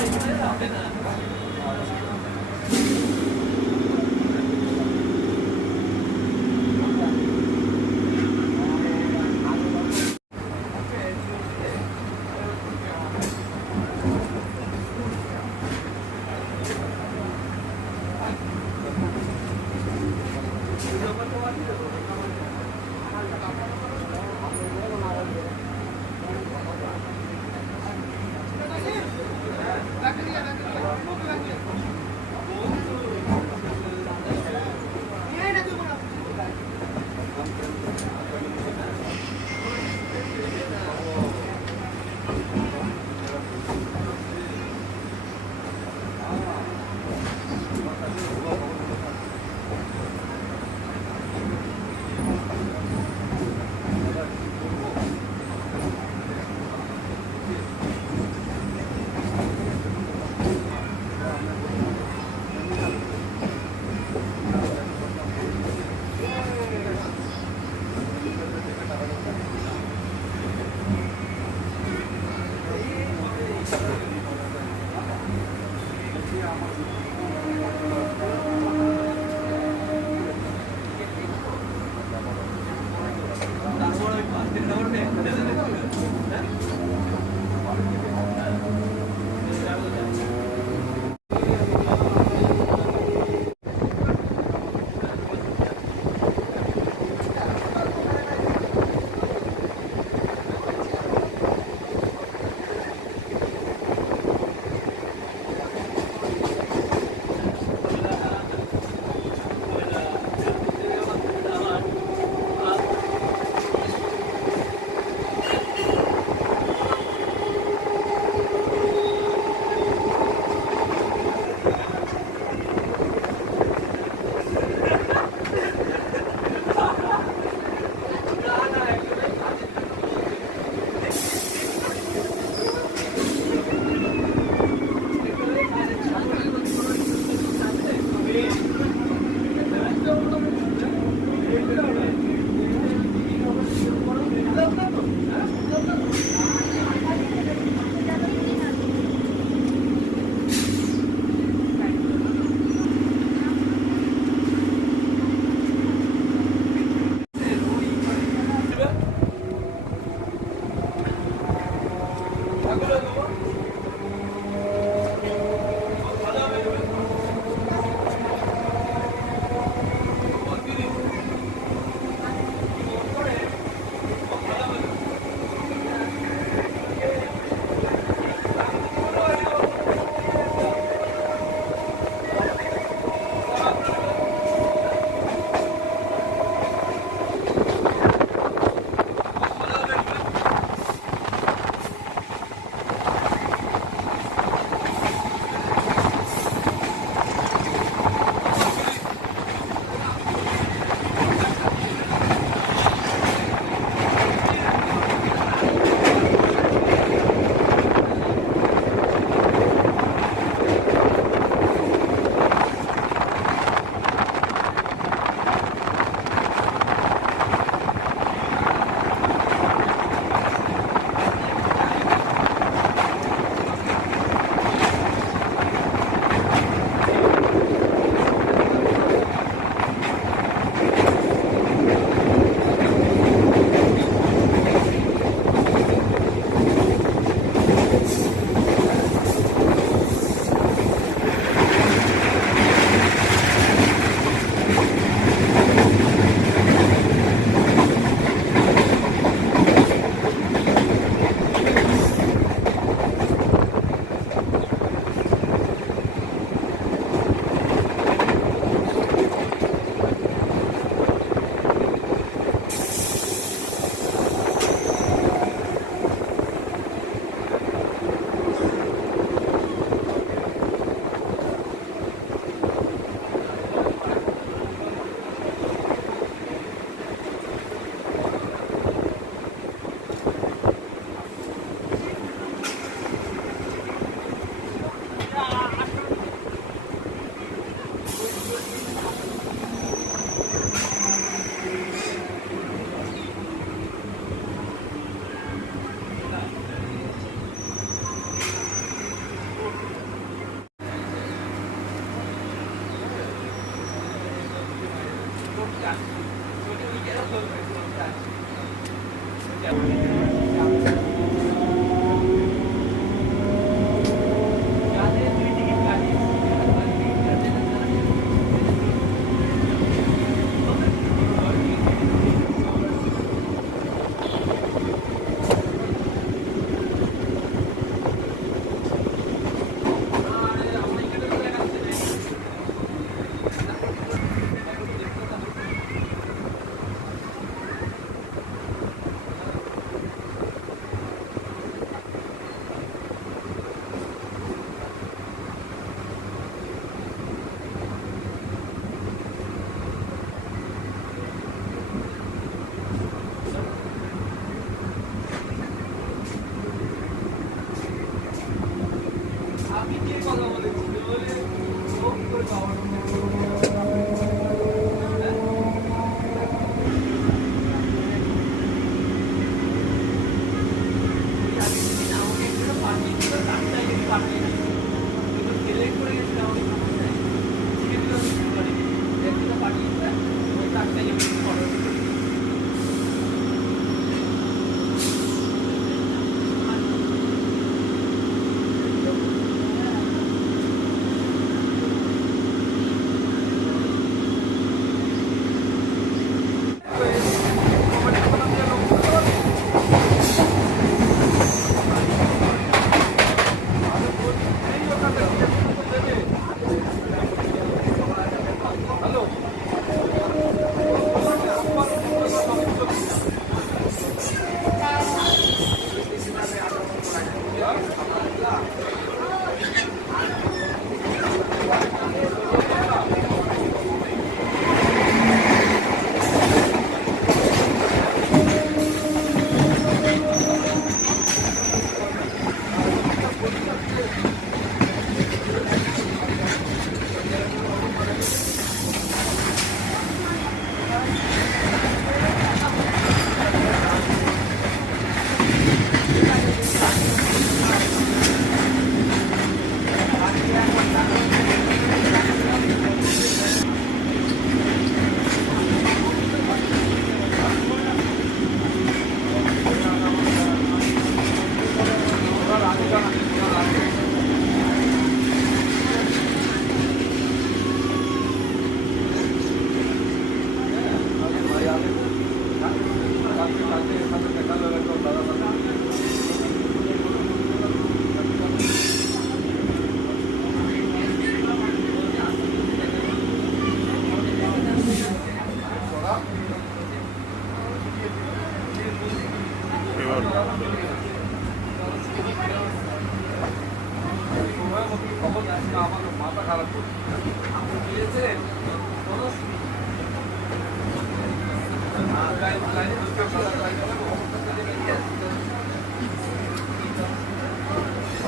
危ない。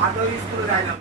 Hattori school राहिला